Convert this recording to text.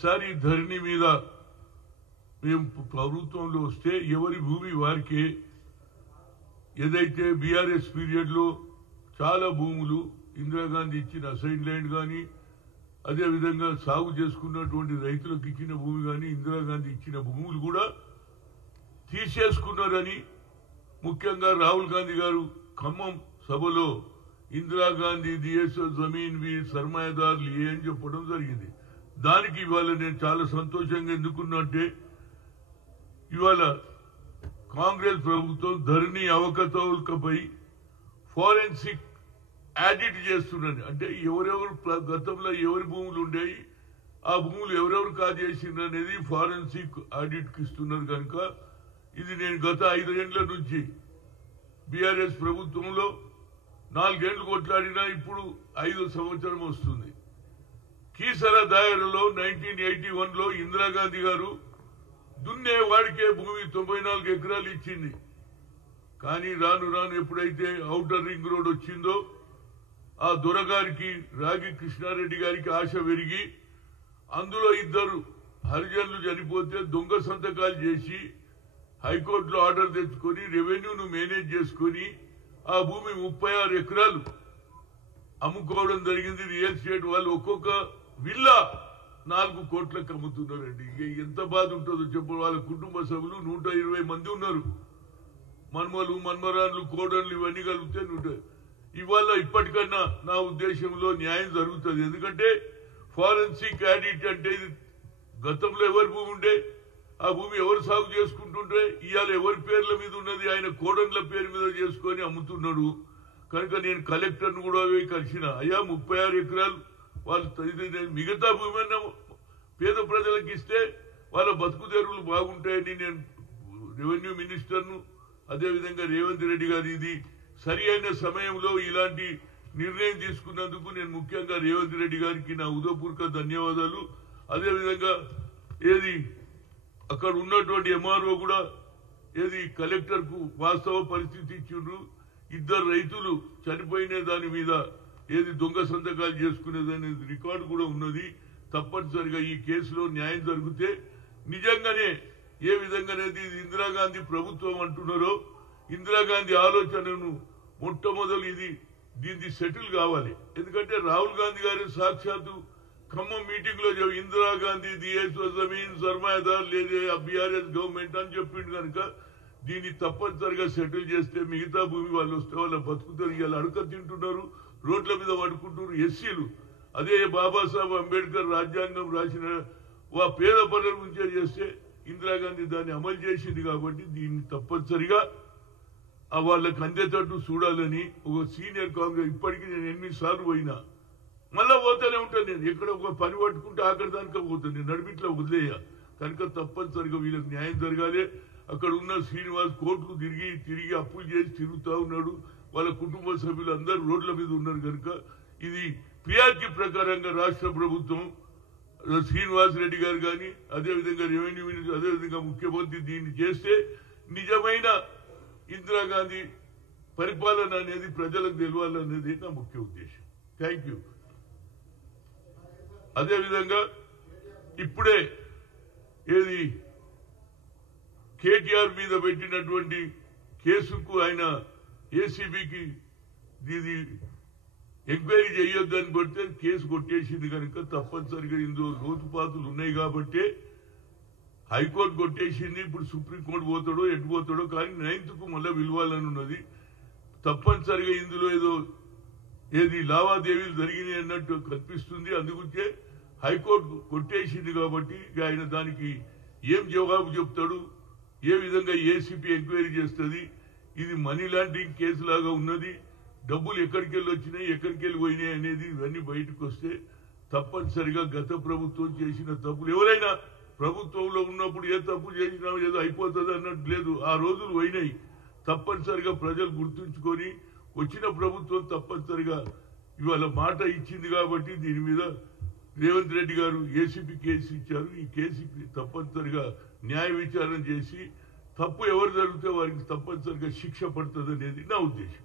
ఈసారి ధరణి మీద మేము ప్రభుత్వంలో వస్తే ఎవరి భూమి వారికే ఏదైతే బీఆర్ఎస్ పీరియడ్ లో చాలా భూములు ఇందిరాగాంధీ ఇచ్చిన అసైన్ ల్యాండ్ కానీ అదేవిధంగా సాగు చేసుకున్నటువంటి రైతులకు ఇచ్చిన భూమి కానీ ఇందిరాగాంధీ ఇచ్చిన భూములు కూడా తీసేసుకున్నారని ముఖ్యంగా రాహుల్ గాంధీ గారు ఖమ్మం సభలో ఇందిరాగాంధీ దియేసో జమీన్ వి సర్మాయదార్ లియే అని చెప్పడం జరిగింది. దానికి ఇవాళ నేను చాలా సంతోషంగా ఎందుకున్నంటే ఇవాళ కాంగ్రెస్ ప్రభుత్వం ధరణి అవకతవకలపై ఫోరెన్సిక్ ఆడిట్ చేస్తున్నది. అంటే ఎవరెవరు గతంలో ఎవరి భూములు ఉండేవి, ఆ భూములు ఎవరెవరు కాజేసిండ్రు అనేది ఫోరెన్సిక్ ఆడిట్ కి ఇస్తున్నారు. కనుక ఇది నేను గత 5 ఏళ్ల నుంచి బీఆర్ఎస్ ప్రభుత్వంలో 4 ఏళ్లు కొట్లాడినా ఇప్పుడు 5వ సంవత్సరం వస్తుంది. కీసర దాయరలో 1981లో ఇందిరాగాంధీ గారు దున్నేవాడికే భూమి 94 ఎకరాలు ఇచ్చింది. కానీ రాను రాను ఎప్పుడైతే ఔటర్ రింగ్ రోడ్ వచ్చిందో ఆ దొరగారికి రాగి కృష్ణారెడ్డి గారికి ఆశ పెరిగి అందులో 2 హరిజనులు చనిపోతే దొంగ సంతకాలు చేసి హైకోర్టులో ఆర్డర్ తెచ్చుకొని రెవెన్యూను మేనేజ్ చేసుకుని ఆ భూమి 36 ఎకరాలు అమ్ముకోవడం జరిగింది. రియల్ ఎస్టేట్ వాళ్ళు ఒక్కొక్క విల్లా 4 కోట్లకు అమ్ముతున్నారండి. ఎంత బాధ ఉంటుందో చెప్పు. వాళ్ళ కుటుంబ సభ్యులు 120 మంది ఉన్నారు. మన్మలు మన్మరాన్లు కోడన్లు ఇవన్నీ కలిపితే ఇవాళ ఇప్పటికన్నా నా ఉద్దేశంలో న్యాయం జరుగుతుంది. ఎందుకంటే ఫోరెన్సిక్ ఆడిట్ అంటే ఇది గతంలో ఎవరి భూమి ఉండే, ఆ భూమి ఎవరు సాగు చేసుకుంటుంటే ఇవాళ ఎవరి పేర్ల మీద ఉన్నది ఆయన కోడన్ల పేరు మీద చేసుకొని అమ్ముతున్నాడు. కనుక నేను కలెక్టర్ను కూడా కలిసిన, అయ్యా 36 ఎకరాలు వాళ్ళు మిగతా భూమి పేద ప్రజలకు ఇస్తే వాళ్ళ బతుకు తెరువులు బాగుంటాయని నేను రెవెన్యూ మినిస్టర్ను అదేవిధంగా రేవంత్ రెడ్డి గారు ఇది సరి అయిన సమయంలో ఇలాంటి నిర్ణయం తీసుకున్నందుకు నేను ముఖ్యంగా రేవంత్ రెడ్డి గారికి నా హృదయపూర్వక ధన్యవాదాలు. అదేవిధంగా అక్కడ ఉన్నటువంటి ఎంఆర్ఓ కూడా కలెక్టర్ కు వాస్తవ పరిస్థితి ఇచ్చిండ్రు. 2 రైతులు చనిపోయిన దాని మీద దొంగ సంతకాలు చేసుకునేదనే రికార్డు కూడా ఉన్నది. తప్పనిసరిగా ఈ కేసులో న్యాయం జరిగితే నిజంగానే ఏ విధంగానేది ఇందిరాగాంధీ ప్రభుత్వం అంటున్నారో ఇందిరాగాంధీ ఆలోచనను మొట్టమొదలు దీన్ని సెటిల్ కావాలి. ఎందుకంటే రాహుల్ గాంధీ గారి సాక్షాత్తు ఖమ్మం మీటింగ్ లో ఇందిరాగాంధీ దియేసో జమీన్ సర్మాయదార్ లేదే బీఆర్ఎస్ గవర్నమెంట్ అని చెప్పిండు. కనుక దీన్ని తప్పనిసరిగా సెటిల్ చేస్తే మిగతా భూమి వాళ్ళు వస్తే వాళ్ళ బతుకుతారు. ఇవాళ అడక తింటున్నారు, రోడ్ల మీద పడుకుంటున్నారు. ఎస్సీలు అదే బాబాసాహెబ్ అంబేద్కర్ రాజ్యాంగం రాసిన పేద పనుల నుంచే చేస్తే ఇందిరాగాంధీ దాన్ని అమలు చేసింది. కాబట్టి దీన్ని తప్పనిసరిగా వాళ్ళకి అందేటట్టు చూడాలని ఒక సీనియర్ కాంగ్రెస్ ఇప్పటికీ నేను 8 సార్లు పోయినా మళ్ళా పోతూనే ఉంటాను. నేను ఎక్కడ ఒక పని పట్టుకుంటే ఆఖరి దానికే పోతాను, నేను నడిమిట్లో వదిలేయ. కనుక తప్పనిసరిగా వీళ్ళకి న్యాయం జరగాలి. అక్కడ ఉన్న శ్రీనివాస్ కోర్టులు తిరిగి అప్పులు చేసి తిరుగుతా ఉన్నాడు. వాళ్ళ కుటుంబ సభ్యులు అందరూ రోడ్ల మీద ఉన్నారు. కనుక ఇది పిఆర్కి ప్రకారంగా రాష్ట్ర ప్రభుత్వం శ్రీనివాస్ రెడ్డి గారు కానీ అదేవిధంగా రెవెన్యూ మినిస్టర్ అదేవిధంగా ముఖ్యమంత్రి దీన్ని చేస్తే నిజమైన ఇందిరాగాంధీ పరిపాలన అనేది ప్రజలకు తెలియాలనేది నా ముఖ్య ఉద్దేశం. Thank you. అదేవిధంగా ఇప్పుడే కేటీఆర్ మీద పెట్టినటువంటి కేసుకు ఆయన ఏసీబీకి ఇది ఎంక్వైరీ చేయొద్దని కొడితే కేసు కొట్టేసింది. కనుక తప్పనిసరిగా ఇందులో లోతుపాతులు ఉన్నాయి కాబట్టి హైకోర్టు కొట్టేసింది. ఇప్పుడు సుప్రీంకోర్టు పోతాడో ఎటు పోతాడో, కానీ 9th కు మళ్ళీ విలువాలని ఉన్నది. తప్పనిసరిగా ఇందులో లావాదేవీలు జరిగినాయి అన్నట్టు కనిపిస్తుంది. అందుకే హైకోర్టు కొట్టేసింది. కాబట్టి ఆయన దానికి ఏం జవాబు చెప్తాడు, ఏ విధంగా ఏసీపీ ఎంక్వైరీ చేస్తుంది. ఇది మనీ లాండరింగ్ కేసు లాగా ఉన్నది. డబ్బులు ఎక్కడికి వెళ్ళి వచ్చినాయి, ఎక్కడికి వెళ్ళి పోయినాయి అనేది ఇవన్నీ బయటకు వస్తే తప్పనిసరిగా గత ప్రభుత్వం చేసిన తప్పులు ఎవరైనా ప్రభుత్వంలో ఉన్నప్పుడు ఏ తప్పు చేసినా ఏదో అయిపోతుంది అన్నట్టు లేదు. ఆ రోజులు పోయినాయి. తప్పనిసరిగా ప్రజలు గుర్తుంచుకొని వచ్చిన ప్రభుత్వం తప్పనిసరిగా ఇవాళ మాట ఇచ్చింది. కాబట్టి దీని మీద రేవంత్ రెడ్డి గారు ఏసీపీ కేసు ఇచ్చారు. ఈ కేసుకి తప్పనిసరిగా న్యాయ విచారణ చేసి తప్పు ఎవరు జరిగితే వారికి తప్పనిసరిగా శిక్ష పడుతుంది అనేది నా ఉద్దేశం.